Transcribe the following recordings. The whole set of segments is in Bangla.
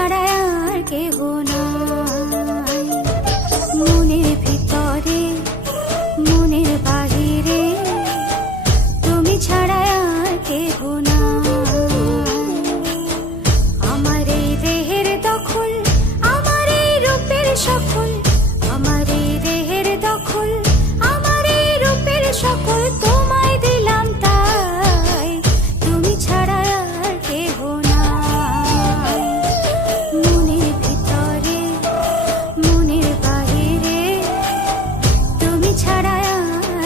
ছাড়া আর কেহ নাই। মনের ভিতরে মনের বাহিরে তুমি ছাড়া আর কেহ নাই। আমার এই দেহের দখল, আমার এই রূপের সকল, আমার এই দেহের দখল, আমার এই রূপের সকল তোমায় দিলাম তাই, তুমি ছাড়া আর কেহ নাই। মনের ভিতরে মনের বাহিরে তুমি ছাড়া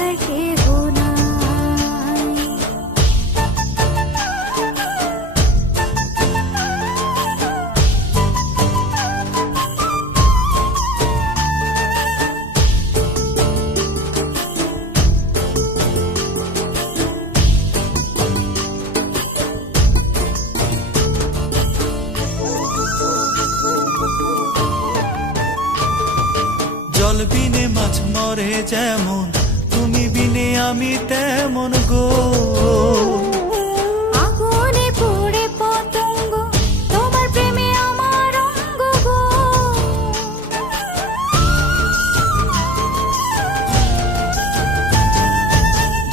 আর কেহ নাই। জল বিনে মাছ মরে যেমন, তুমি বিনে আমি তেমন গো। আগুনে পুড়ে পতঙ্গ, তোমার প্রেমে আমার অঙ্গ গো।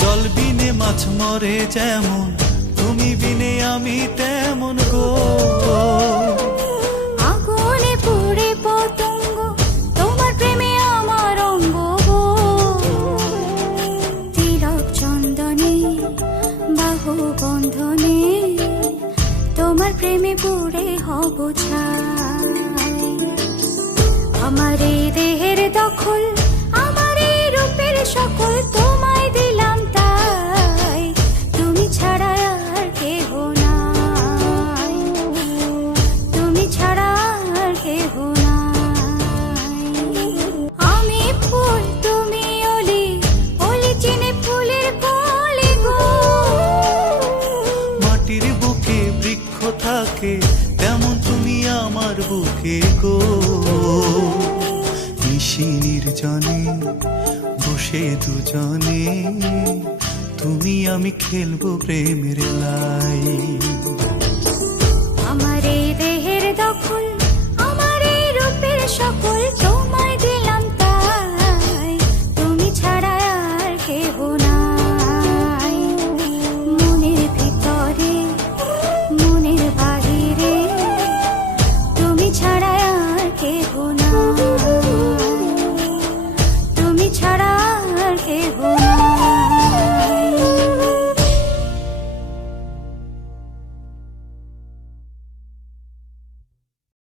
জল বিনে মাছ মরে যেমন, তুমি বিনে আমি তেমন গো। আগুনে পুড়ে পতঙ্গ, তোমার প্রেমে আমার অঙ্গ গো। তিলক চন্দনে বাহু বন্ধনে তোমার প্রেমে পুড়ে হব ছাই। আমার এই দেহের দখল, আমার এই রূপের সকল তোমায় দিলাম তাই, তুমি ছাড়া আর কেহ নাই, তুমি ছাড়া আর কেহ নাই। আমি ফুল তুমি অলি, অলি চিনে ফুলের কলি গো। মাটির বুকে বৃক্ষ থাকে তেমন তুমি আমার বুকে গো। নিশি নির্জনে বসে দুজনে তুমি আমি খেলবো প্রেমের লাই।